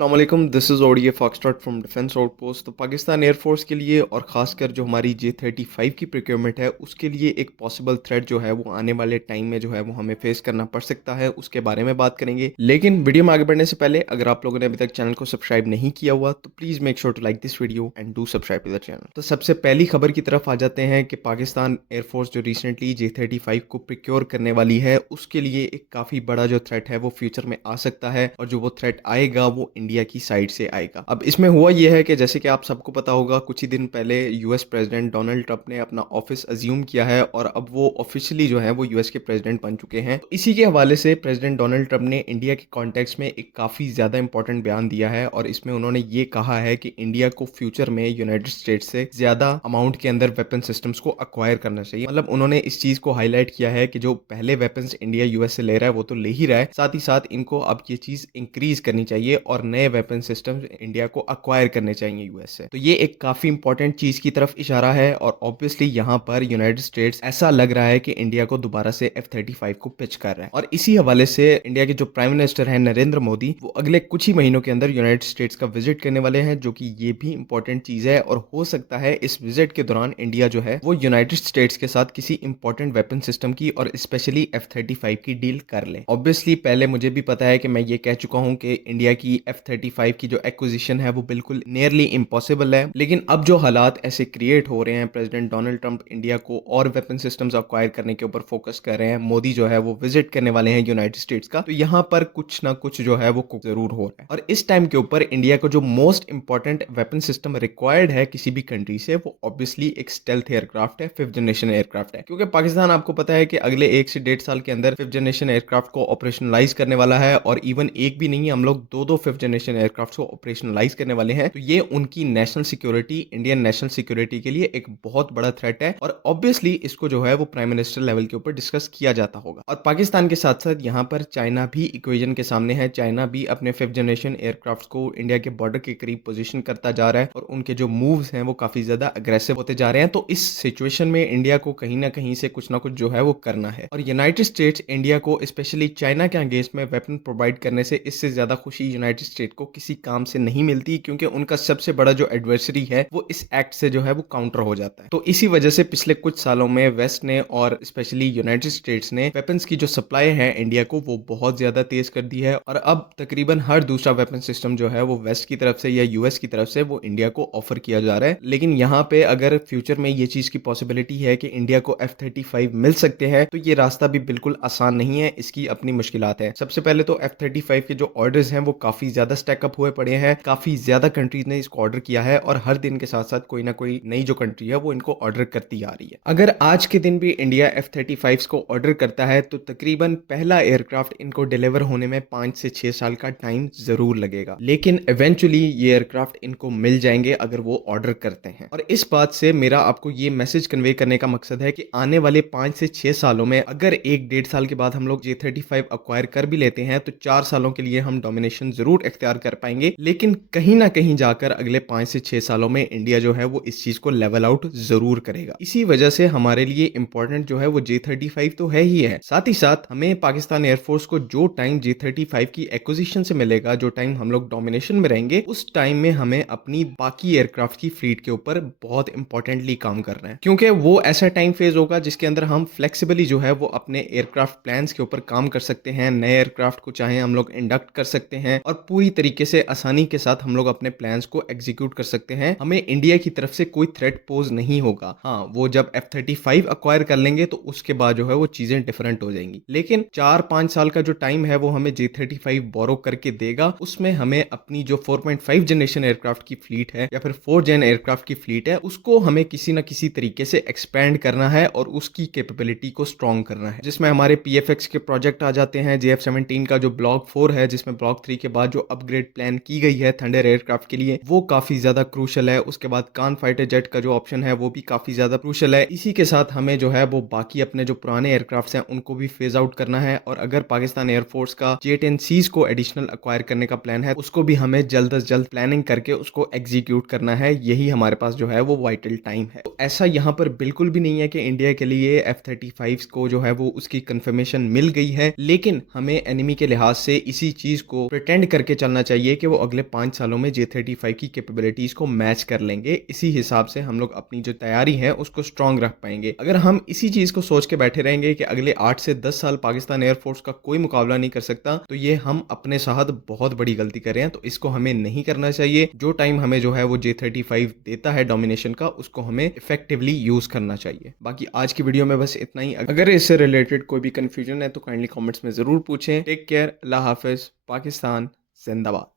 अस्सलामुअलैकुम, this is ODA foxtrot from defence outpost. तो Pakistan air force के लिए और ख़ासकर जो हमारी J-35 की प्रोक्योरमेंट है उसके लिए एक पॉसिबल थ्रेट जो है वो आने वाले टाइम में जो है वो हमें फेस करना पड़ सकता है, उसके बारे में बात करेंगे। लेकिन वीडियो में आगे बढ़ने से पहले अगर आप लोगों ने अभी तक चैनल को सब्सक्राइब नहीं किया हुआ तो please make sure to like this video and do subscribe to the channel. तो सबसे पहली खबर की तरफ आ जाते हैं कि पाकिस्तान एयरफोर्स जो रिसेंटली J-35 को प्रोक्योर करने वाली है उसके लिए एक काफ़ी बड़ा जो थ्रेट है वो फ्यूचर में आ सकता है, और जो वो थ्रेट आएगा वो इंडिया की साइड से आएगा। अब इसमें हुआ ये है कि जैसे कि आप सबको पता होगा, कुछ ही दिन पहले यूएस प्रेसिडेंट डोनाल्ड ट्रंप ने अपना ऑफिस अज्यूम किया है और अब वो ऑफिशियली जो है वो यूएस के प्रेसिडेंट बन चुके हैं। तो इसी के हवाले से प्रेसिडेंट डोनाल्ड ट्रंप ने इंडिया के कॉन्टेक्स्ट में एक काफ़ी ज़्यादा इंपॉर्टेंट बयान दिया है, और इसमें उन्होंने ये कहा है कि इंडिया को फ्यूचर में यूनाइटेड स्टेट्स से ज़्यादा अमाउंट के अंदर वेपन सिस्टम्स को अक्वायर करना चाहिए। मतलब उन्होंने इस चीज़ को हाईलाइट किया है कि जो पहले वेपन्स इंडिया यूएस से ले रहा है वो तो ले ही रहा है, साथ ही साथ इनको अब ये चीज़ इंक्रीज करनी चाहिए और नए वेपन सिस्टम इंडिया को अक्वायर करने चाहिए यूएस से। तो ये एक काफी इंपॉर्टेंट चीज की तरफ इशारा है, और ऑब्वियसली यहाँ पर यूनाइटेड स्टेट्स ऐसा लग रहा है कि इंडिया को दोबारा से F-35 को पिच कर रहा है। और इसी हवाले से इंडिया के जो प्राइम मिनिस्टर हैं नरेंद्र मोदी, वो अगले कुछ ही महीनों के अंदर यूनाइटेड स्टेट्स का विजिट करने वाले हैं, जो कि ये भी इंपॉर्टेंट चीज है। और हो सकता है इस विजिट के दौरान इंडिया जो है वो यूनाइटेड स्टेट्स के साथ किसी इंपॉर्टेंट वेपन सिस्टम की और स्पेशली F-35 की डील कर ले। ऑब्वियसली पहले मुझे भी पता है कि मैं ये कह चुका हूँ कि इंडिया की F-35 की जो एक्विजिशन है वो बिल्कुल नियरली इम्पॉसिबल है, लेकिन अब जो हालात ऐसे क्रिएट हो रहे हैं, प्रेसिडेंट डोनाल्ड ट्रंप इंडिया को और वेपन सिस्टम्स अक्वायर करने के ऊपर फोकस कर रहे हैं, मोदी जो है वो विजिट करने वाले हैं यूनाइटेड स्टेट्स का, तो यहाँ पर कुछ ना कुछ जो है वो जरूर हो रहा है। और इस टाइम के ऊपर इंडिया को जो most important weapon system required है किसी भी कंट्री से, वो ऑब्वियसली एक स्टेल्थ एयरक्राफ्ट है, फिफ्थ जनरेशन एयरक्राफ्ट है। क्योंकि पाकिस्तान आपको पता है कि अगले 1 से 1.5 साल के अंदर फिफ्थ जनरेशन एयरक्राफ्ट को ऑपरेशनलाइज करने वाला है, और इवन एक भी नहीं, हम लोग दो फिफ्थ जनरेशन एयरक्राफ्ट को ऑपरेशनलाइज करने वाले हैं। तो ये उनकी national security, Indian national security के लिए एक बहुत बड़ा थ्रेट है, और ऑब्वियसली इसको जो है वो प्राइम मिनिस्टर लेवल के ऊपर डिस्कस किया जाता होगा। और पाकिस्तान के साथ साथ यहाँ पर चाइना भी इक्वेशन के सामने है। चाइना भी अपने फिफ्थ जनरेशन एयरक्राफ्ट को इंडिया के बॉर्डर के करीब पोजीशन करता जा रहा है, और उनके जो मूव्स हैं वो काफी ज्यादा अग्रेसिव होते जा रहे हैं। तो इस सिचुएशन में इंडिया को कहीं ना कहीं से कुछ ना कुछ जो है वो करना है, और यूनाइटेड स्टेट्स इंडिया को स्पेशली चाइना के अगेंस्ट में वेपन प्रोवाइड करने से इससे ज्यादा खुशी यूनाइटेड स्टेट को किसी काम से नहीं मिलती, क्योंकि उनका सबसे बड़ा जो एडवर्सरी है वो इस एक्ट से जो है वो काउंटर हो जाता है। तो इसी वजह से पिछले कुछ सालों में वेस्ट ने और स्पेशली यूनाइटेड स्टेट्स ने वेपन्स की जो सप्लाई है इंडिया को वो बहुत ज्यादा तेज कर दी है, और अब तकरीबन हर दूसरा वेपन सिस्टम जो है वो वेस्ट की तरफ से या यूएस की तरफ से वो इंडिया को ऑफर किया जा रहा है। लेकिन यहाँ पे अगर फ्यूचर में ये चीज की पॉसिबिलिटी है कि इंडिया को F-35 मिल सकते हैं, तो ये रास्ता भी बिल्कुल आसान नहीं है, इसकी अपनी मुश्किलात है। सबसे पहले तो F-35 के जो ऑर्डर्स हैं वो काफी ज्यादा स्टैकअप हुए पड़े हैं, काफी ज्यादा कंट्रीज ने इसको ऑर्डर किया है, और हर दिन के साथ साथ कोई ना कोई नई जो कंट्री है वो इनको ऑर्डर करती आ रही है। अगर आज के दिन भी इंडिया F-35 को ऑर्डर करता है तो तकरीबन पहला एयरक्राफ्ट इनको डिलीवर होने में 5 से 6 साल का टाइम जरूर लगेगा, लेकिन इवेंचुअली ये एयरक्राफ्ट इनको मिल जाएंगे अगर वो ऑर्डर करते हैं। और इस बात से मेरा आपको ये मैसेज कन्वे करने का मकसद है कि आने वाले 5 से 6 सालों में अगर 1-1.5 साल के बाद हम लोग J-35 अक्वायर कर भी लेते हैं तो 4 सालों के लिए हम डोमिनेशन जरूर इख्तियार कर पाएंगे, लेकिन कहीं ना कहीं जाकर अगले 5 से 6 सालों में इंडिया जो है वो इस चीज को लेवल आउट जरूर करेगा। इसी वजह से हमारे लिए इंपॉर्टेंट जो है वो J-35 तो है ही है, साथ ही साथ हमें पाकिस्तान एयरफोर्स को जो टाइम J-35 की एक्विजिशन से मिलेगा, जो टाइम हम लोग डोमिनेशन में रहेंगे, उस टाइम में हमें अपनी बाकी एयरक्राफ्ट की फ्लीट के ऊपर बहुत इंपॉर्टेंटली काम करना है, क्योंकि वो ऐसा टाइम फेज होगा जिसके अंदर हम फ्लेक्सिबली जो है वो अपने एयरक्राफ्ट प्लान्स के ऊपर काम कर सकते हैं। नए एयरक्राफ्ट को चाहे हम लोग इंडक्ट कर सकते हैं और पूरी तरीके से आसानी के साथ हम लोग अपने प्लान्स को एग्जीक्यूट कर सकते हैं। हमें इंडिया की तरफ से कोई थ्रेट पोज नहीं होगा। हाँ, वो जब F-35 अक्वायर कर लेंगे तो उसके बाद जो है वो चीजें डिफरेंट हो जाएंगी, लेकिन 4-5 साल का जो टाइम है वो हमें J-35 बोरो करके देगा। उसमें हमें अपनी जो 4.5 जनरेशन एयरक्राफ्ट की फ्लीट है या फिर 4 जेन एयरक्राफ्ट की फ्लीट है उसको हमें किसी ना किसी तरीके से एक्सपेंड करना है और उसकी कैपेबिलिटी को स्ट्रॉन्ग करना है, जिसमें हमारे PFX के प्रोजेक्ट आ जाते हैं। JF-17 का जो ब्लॉक 4 है, जिसमें ब्लॉक 3 के बाद जो अपग्रेड प्लान की गई है थंडर एयरक्राफ्ट के लिए, वो काफी ज्यादा क्रूशल है। उसके बाद कान फाइटर जेट का जो ऑप्शन है वो भी काफी ज्यादा क्रूशल है। इसी के साथ हमें जो है वो बाकी अपने जो पुराने एयरक्राफ्ट हैं उनको भी फेज आउट करना है, और अगर पाकिस्तान एयरफोर्स का J-10Cs को एडिशनल अक्वायर करने का प्लान है उसको भी हमें जल्द से जल्द प्लानिंग करके उसको एग्जीक्यूट करना है। यही हमारे पास जो है वो वाइटल टाइम है। तो ऐसा यहाँ पर बिल्कुल भी नहीं है कि इंडिया के लिए F-35 को जो है वो उसकी कंफर्मेशन मिल गई है, लेकिन हमें एनिमी के लिहाज से इसी चीज को प्रिटेंड करके करना चाहिए कि वो अगले 5 सालों में J-35 की कैपेबिलिटीज़ को मैच कर लेंगे। इसी हिसाब से हम लोग अपनी जो तैयारी है उसको स्ट्रॉन्ग रख पाएँगे। अगर हम इसी चीज़ को सोच के बैठे रहेंगे कि अगले 8 से 10 साल पाकिस्तान एयर फ़ोर्स का कोई मुकाबला नहीं कर सकता, तो ये हम अपने साथ बहुत बड़ी गलती कर रहे हैं, तो इसको हमें नहीं करना चाहिए। जो टाइम हमें जो है वो J-35 देता है डोमिनेशन का, उसको हमें इफेक्टिवली यूज़ करना चाहिए। बाकी आज की वीडियो में बस इतना ही। अगर इससे रिलेटेड कोई भी कन्फ्यूजन है तो काइंडली कमेंट्स में ज़रूर पूछें। टेक केयर, अल्लाह हाफ़िज़, पाकिस्तान ज़िंदाबाद।